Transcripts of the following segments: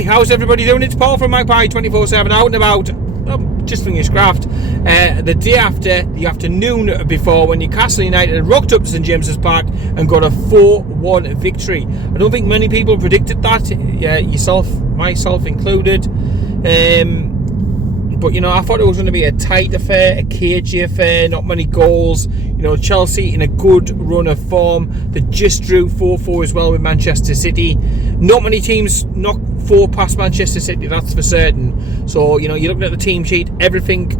Hi, how's everybody doing? It's Paul from Magpie 24/7, out and about, just finished graft. The day after, the afternoon before, when Newcastle United rocked up to St James's Park and got a 4-1 victory. I don't think many people predicted that, myself included. But, I thought it was going to be a tight affair, a cagey affair, not many goals. Chelsea in a good run of form. They just drew 4-4 as well with Manchester City. Not many teams knock 4 past Manchester City, that's for certain. So, you're looking at the team sheet, everything,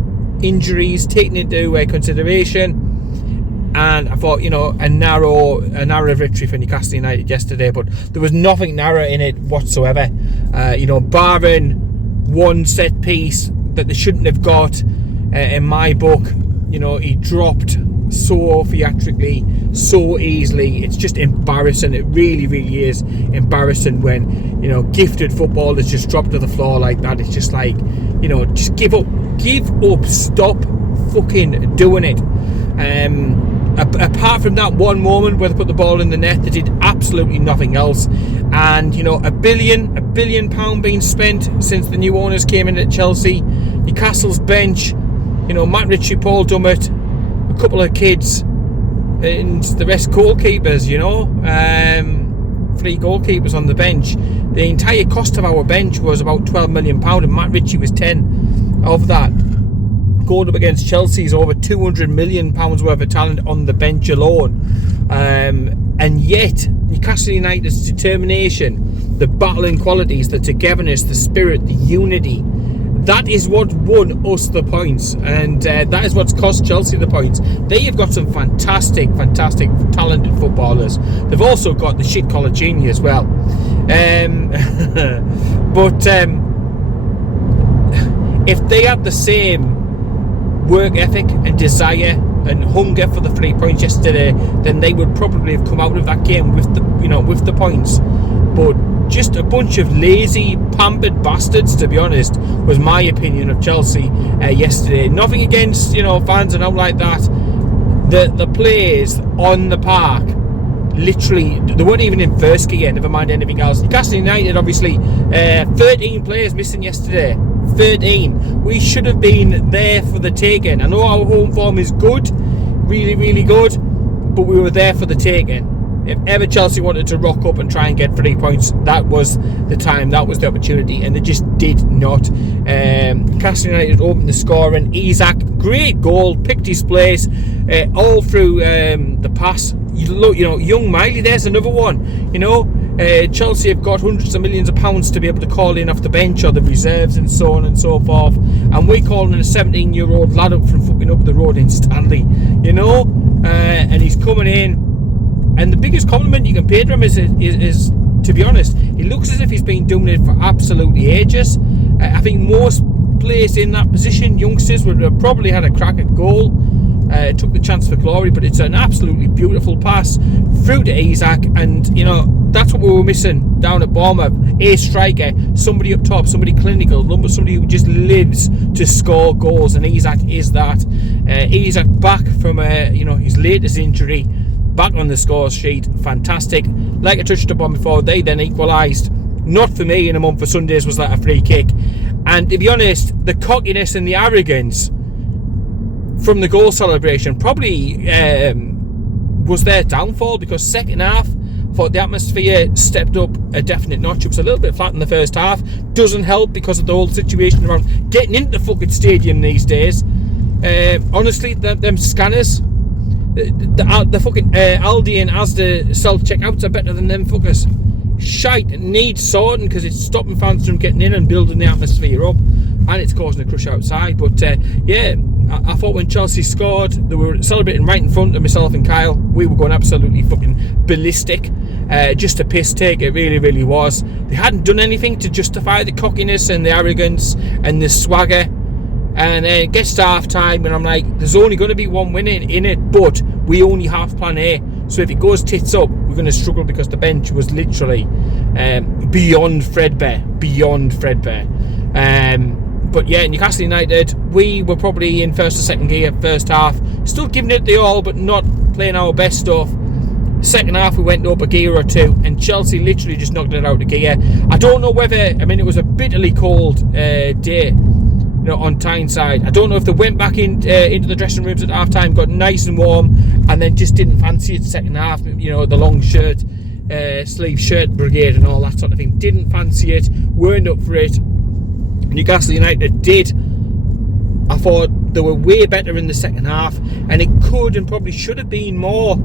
injuries taken into consideration. And I thought, a narrow victory for Newcastle United yesterday. But there was nothing narrow in it whatsoever. Barring one set piece that they shouldn't have got, in my book. He dropped so theatrically, so easily. It's just embarrassing. It really, really is embarrassing when gifted footballers just drop to the floor like that. It's just like, just give up, stop fucking doing it. Apart from that one moment where they put the ball in the net, they did absolutely nothing else. And a billion pound being spent since the new owners came in at Chelsea. Newcastle's bench, Matt Ritchie, Paul Dummett, a couple of kids, and the rest goalkeepers. 3 goalkeepers on the bench. The entire cost of our bench was about £12 million, and Matt Ritchie was 10 of that. Going up against Chelsea's over £200 million worth of talent on the bench alone. And yet, Newcastle United's determination, the battling qualities, the togetherness, the spirit, the unity, that is what won us the points, and that is what's cost Chelsea the points. They have got some fantastic, talented footballers. They've also got the shit collar genie as well. But if they had the same work ethic and desire and hunger for the 3 points yesterday, then they would probably have come out of that game with the points. But just a bunch of lazy, pampered bastards, to be honest, was my opinion of Chelsea yesterday. Nothing against fans and all like that. The players on the park, literally, they weren't even in first gear, never mind anything else. Newcastle United, obviously, 13 players missing yesterday. 13. We should have been there for the taking. I know our home form is good, really, really good, but we were there for the taking. If ever Chelsea wanted to rock up and try and get 3 points, that was the time, that was the opportunity, and they just did not. Newcastle United opened the scoring. Isak, great goal, picked his place all through the pass. Young Miley, there's another one. Chelsea have got hundreds of millions of pounds to be able to call in off the bench or the reserves and so on and so forth, and we're calling a 17-year-old lad up from fucking up the road in Stanley, and he's coming in. And the biggest compliment you can pay to him is, to be honest, he looks as if he's been doing it for absolutely ages. I think most players in that position, youngsters, would have probably had a crack at goal. Took the chance for glory, but it's an absolutely beautiful pass through to Isak, and that's what we were missing down at Bournemouth. A striker, somebody up top, somebody clinical, somebody who just lives to score goals, and Isak is that. Isak back from his latest injury, back on the scores sheet, fantastic. Like I touched upon before, they then equalised. Not for me in a month for Sundays was like a free kick, and to be honest, the cockiness and the arrogance from the goal celebration probably was their downfall, because second half, I thought the atmosphere stepped up a definite notch. It was a little bit flat in the first half. Doesn't help because of the whole situation around getting into the fucking stadium these days. Honestly, them scanners, the fucking Aldi and Asda self-checkouts are better than them fuckers. Shite needs sorting, because it's stopping fans from getting in and building the atmosphere up, and it's causing a crush outside. But I thought when Chelsea scored, they were celebrating right in front of myself and Kyle. We were going absolutely fucking ballistic. Just a piss take, it really, really was. They hadn't done anything to justify the cockiness and the arrogance and the swagger. And then it gets to half time, and I'm like, there's only going to be one win in it, but we only have plan A. So if it goes tits up, we're going to struggle, because the bench was literally beyond threadbare. But yeah, Newcastle United, we were probably in first or second gear first half, still giving it the all, but not playing our best stuff. Second half, we went up a gear or two, and Chelsea literally just knocked it out of gear. I don't know whether, I mean, it was a bitterly cold day, on Tyneside. I don't know if they went back into the dressing rooms at half time, got nice and warm, and then just didn't fancy it second half. The long shirt, sleeve shirt brigade and all that sort of thing. Didn't fancy it, weren't up for it. Newcastle United did. I thought they were way better in the second half, and it could and probably should have been more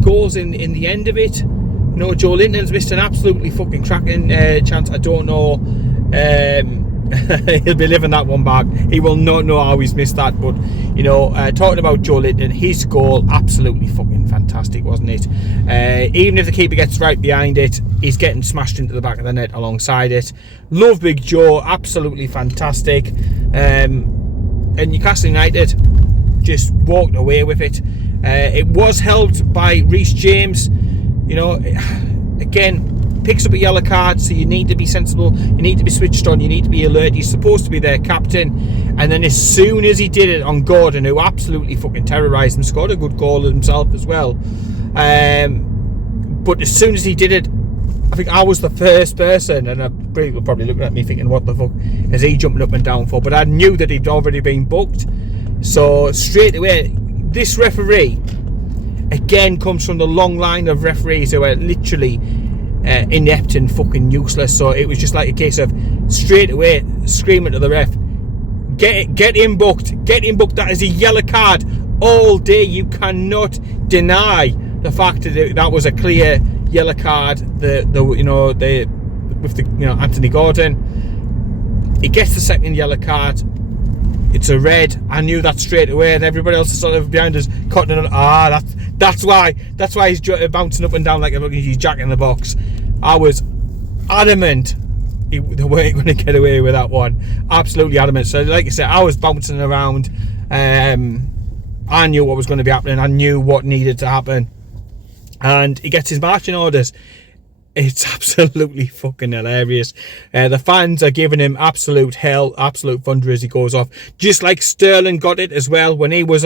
goals in the end of it. Joe Linton's missed an absolutely fucking cracking chance. I don't know. He'll be living that one back. He will not know how he's missed that. But talking about Joe Linton, his goal absolutely fucking fantastic, wasn't it? Even if the keeper gets right behind it, he's getting smashed into the back of the net alongside it. Love Big Joe, absolutely fantastic. And Newcastle United just walked away with it. It was helped by Reece James. Again, picks up a yellow card, so you need to be sensible, you need to be switched on, you need to be alert. He's supposed to be their captain, and then as soon as he did it on Gordon, who absolutely fucking terrorised him, scored a good goal himself as well, but as soon as he did it, I think I was the first person, and people were probably looking at me thinking, what the fuck is he jumping up and down for? But I knew that he'd already been booked, so straight away, this referee again comes from the long line of referees who are literally inept and fucking useless. So it was just like a case of straight away screaming to the ref, get him booked. That is a yellow card all day. You cannot deny the fact that that was a clear yellow card. Anthony Gordon, he gets the second yellow card. It's a red. I knew that straight away, and everybody else is sort of behind us cutting it on. That's why he's bouncing up and down like he's Jack in the Box. I was adamant they weren't going to get away with that one. Absolutely adamant. So like I said, I was bouncing around. I knew what was going to be happening. I knew what needed to happen, and he gets his marching orders. It's absolutely fucking hilarious. The fans are giving him absolute hell, absolute thunder as he goes off. Just like Sterling got it as well when he was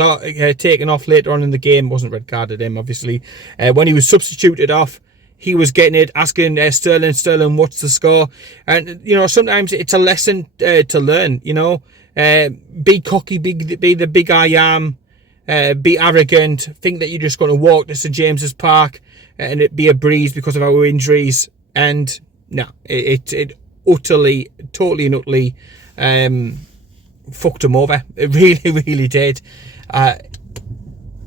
taken off later on in the game. Wasn't red carded him, obviously. When he was substituted off, he was getting it, asking Sterling, what's the score? And, sometimes it's a lesson to learn, Be cocky, be the big I am, be arrogant, think that you're just going to walk to St James's Park and it be a breeze because of our injuries. And no, it totally and utterly fucked him over. It really did.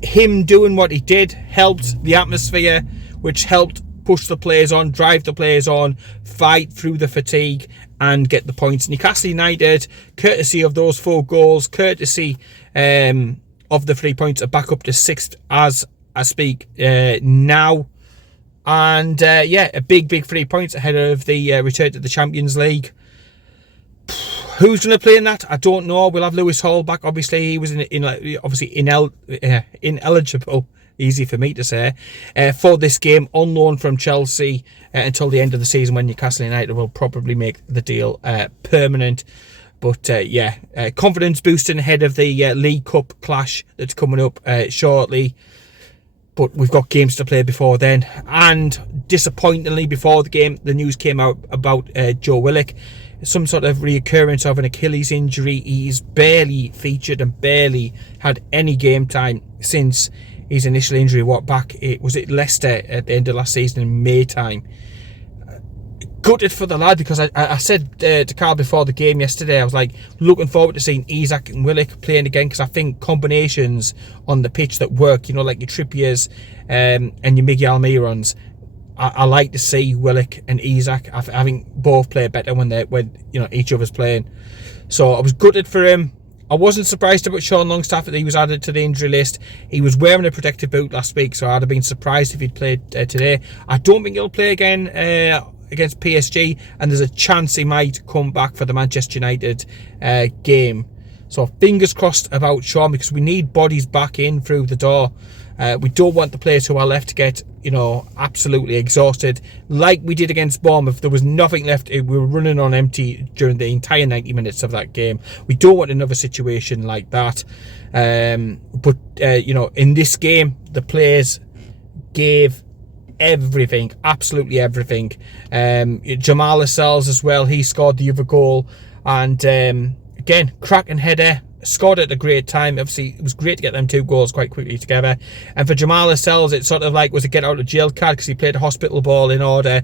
Him doing what he did helped the atmosphere, which helped push the players on, drive the players on, fight through the fatigue and get the points. Newcastle United, courtesy of those 4 goals, courtesy of the 3 points, are back up to 6th as I speak now. And a big 3 points ahead of the return to the Champions League. Who's going to play in that? I don't know. We'll have Lewis Hall back. Obviously, he was ineligible. Easy for me to say. For this game, on loan from Chelsea until the end of the season, when Newcastle United will probably make the deal permanent. But confidence boosting ahead of the League Cup clash that's coming up shortly. But we've got games to play before then. And disappointingly, before the game, the news came out about Joe Willock. Some sort of reoccurrence of an Achilles injury. He's barely featured and barely had any game time since his initial injury. Was it Leicester at the end of last season in May time? Gutted for the lad, because I said to Carl before the game yesterday, I was like looking forward to seeing Isak and Willock playing again, because I think combinations on the pitch that work, like your Trippiers and your Miguel Almirons, I like to see Willock and Isak. I think both play better when each other's playing. So I was gutted for him. I wasn't surprised about Sean Longstaff that he was added to the injury list. He was wearing a protective boot last week, so I'd have been surprised if he'd played today. I don't think he'll play again against PSG, and there's a chance he might come back for the Manchester United game. So fingers crossed about Sean, because we need bodies back in through the door. We don't want the players who are left to get, absolutely exhausted like we did against Bournemouth. There was nothing left. We were running on empty during the entire 90 minutes of that game. We don't want another situation like that. But in this game, the players gave everything, absolutely everything. Jamal Lascelles as well, he scored the other goal, and again, cracking header, scored at a great time. Obviously, it was great to get them 2 goals quite quickly together. And for Jamal Lascelles, it sort of like was a get out of jail card, because he played a hospital ball in order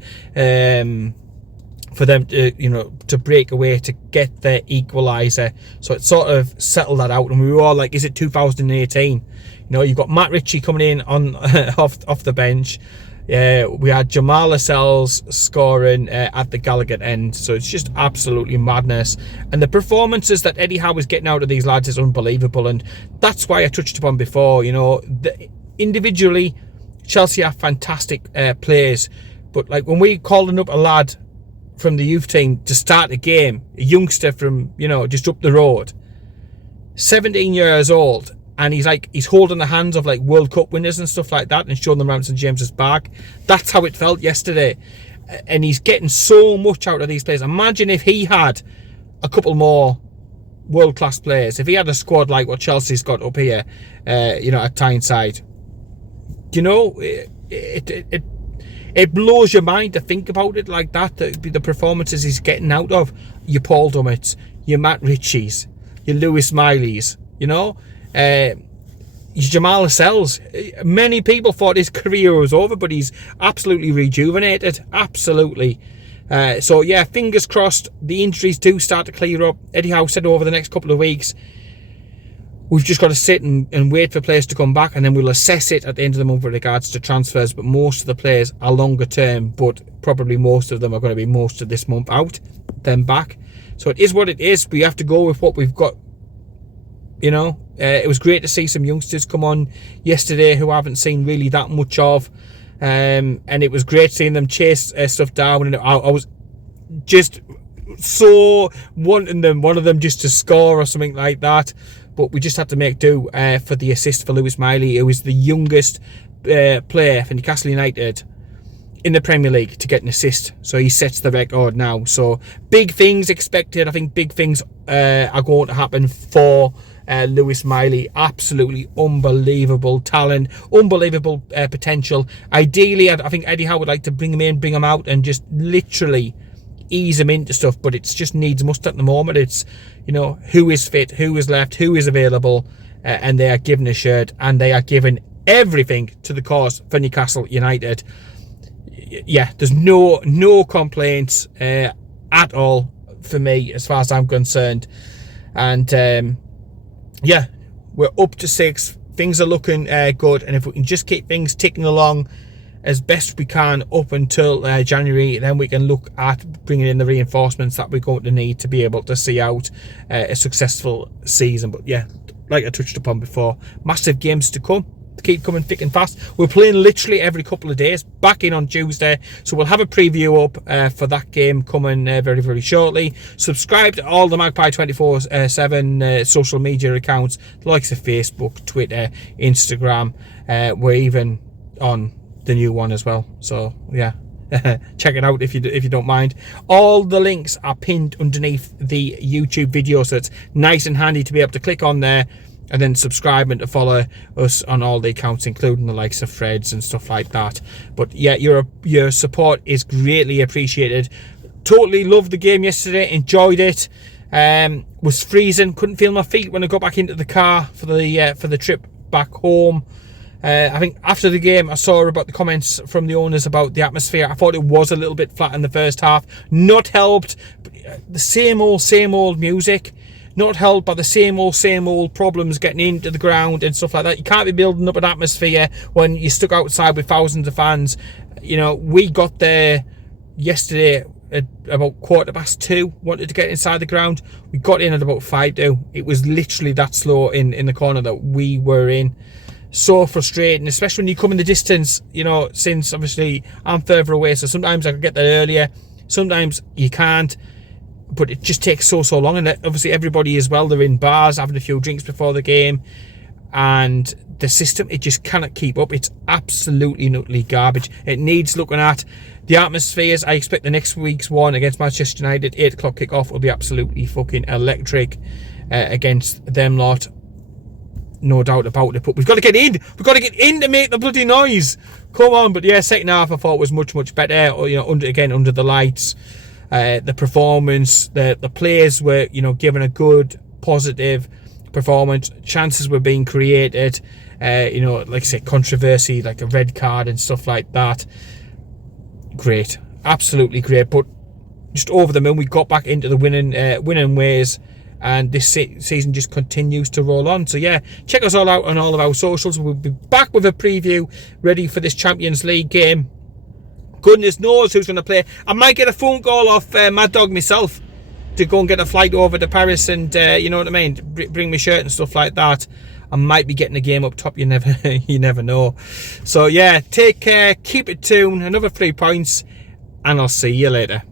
for them to, you know, to break away to get their equaliser. So it sort of settled that out, and we were all like, is it 2018? You know, you've got Matt Ritchie coming in on off the bench. We had Jamal Lascelles scoring at the Gallagher end, so it's just absolutely madness. And the performances that Eddie Howe is getting out of these lads is unbelievable, and that's why I touched upon before, you know, individually Chelsea have fantastic players, but like when we calling up a lad from the youth team to start a game, a youngster from, you know, just up the road, 17 years old, and he's holding the hands of like World Cup winners and stuff like that and showing them around St James's Park. That's how it felt yesterday, and he's getting so much out of these players. Imagine if he had a couple more world-class players, if he had a squad like what Chelsea's got up here, you know, at Tyneside. You know, it blows your mind to think about it like that, the performances he's getting out of your Paul Dummett's, your Matt Ritchies, your Lewis Miley's, you know, Jamal Lascelles. Many people thought his career was over, but he's absolutely rejuvenated, absolutely. So yeah, fingers crossed the injuries do start to clear up. Eddie Howe said over the next couple of weeks, we've just got to sit and wait for players to come back, and then we'll assess it at the end of the month with regards to transfers. But most of the players are longer term, but probably most of them are going to be most of this month out, then back. So it is what it is. We have to go with what we've got. You know, it was great to see some youngsters come on yesterday who I haven't seen really that much of. And it was great seeing them chase stuff down. And I was just so wanting one of them just to score or something like that. But we just had to make do for the assist for Lewis Miley, who is the youngest player for Newcastle United in the Premier League to get an assist. So he sets the record now. So big things expected. I think big things are going to happen for Lewis Miley. Absolutely unbelievable talent, unbelievable potential. Ideally, I think Eddie Howe would like to bring him in, bring him out, and just literally ease him into stuff, but it's just needs must at the moment. It's, you know, who is fit, who is left, who is available, and they are given a shirt, and they are given everything to the cause for Newcastle United. Yeah, there's no complaints at all for me as far as I'm concerned. And yeah, we're up to 6. Things are looking good, and if we can just keep things ticking along as best we can up until January, then we can look at bringing in the reinforcements that we're going to need to be able to see out a successful season. But yeah, like I touched upon before, massive games to come. Keep coming thick and fast. We're playing literally every couple of days, back in on Tuesday, so we'll have a preview up for that game coming very, very shortly. Subscribe to all the Magpie 24/7 social media accounts, the likes of Facebook, Twitter, Instagram. We're even on the new one as well, so yeah, check it out if you don't mind. All the links are pinned underneath the YouTube video, so it's nice and handy to be able to click on there and then subscribe and to follow us on all the accounts, including the likes of Fred's and stuff like that. But yeah, your support is greatly appreciated. Totally loved the game yesterday, enjoyed it. Was freezing, couldn't feel my feet when I got back into the car for the trip back home. I think after the game I saw about the comments from the owners about the atmosphere. I thought it was a little bit flat in the first half, not helped, but the same old music, not helped by the same old problems getting into the ground and stuff like that. You can't be building up an atmosphere when you're stuck outside with thousands of fans. You know, we got there yesterday at about 2:15, wanted to get inside the ground. We got in at about 5:02. It was literally that slow in the corner that we were in. So frustrating, especially when you come in the distance, you know, since obviously I'm further away, so sometimes I can get there earlier, sometimes you can't. But it just takes so long, and obviously everybody as well, they're in bars having a few drinks before the game, and the system, it just cannot keep up. It's absolutely nutty garbage. It needs looking at. The atmospheres, I expect the next week's one against Manchester United, 8 o'clock kick-off, will be absolutely fucking electric against them lot. no doubt about it. But we've got to get in. We've got to get in to make the bloody noise. Come on. But yeah, second half I thought was much better. You know, under the lights, the performance, the players were, you know, given a good, positive performance. Chances were being created. You know, like I said, controversy like a red card and stuff like that. Great, absolutely great. But just over the moon, we got back into the winning ways. And this season just continues to roll on. So yeah, check us all out on all of our socials. We'll be back with a preview ready for this Champions League game. Goodness knows who's going to play. I might get a phone call off Mad Dog myself to go and get a flight over to Paris and, you know what I mean, bring me shirt and stuff like that. I might be getting a game up top. You never know. So yeah, take care. Keep it tuned. Another 3 points. And I'll see you later.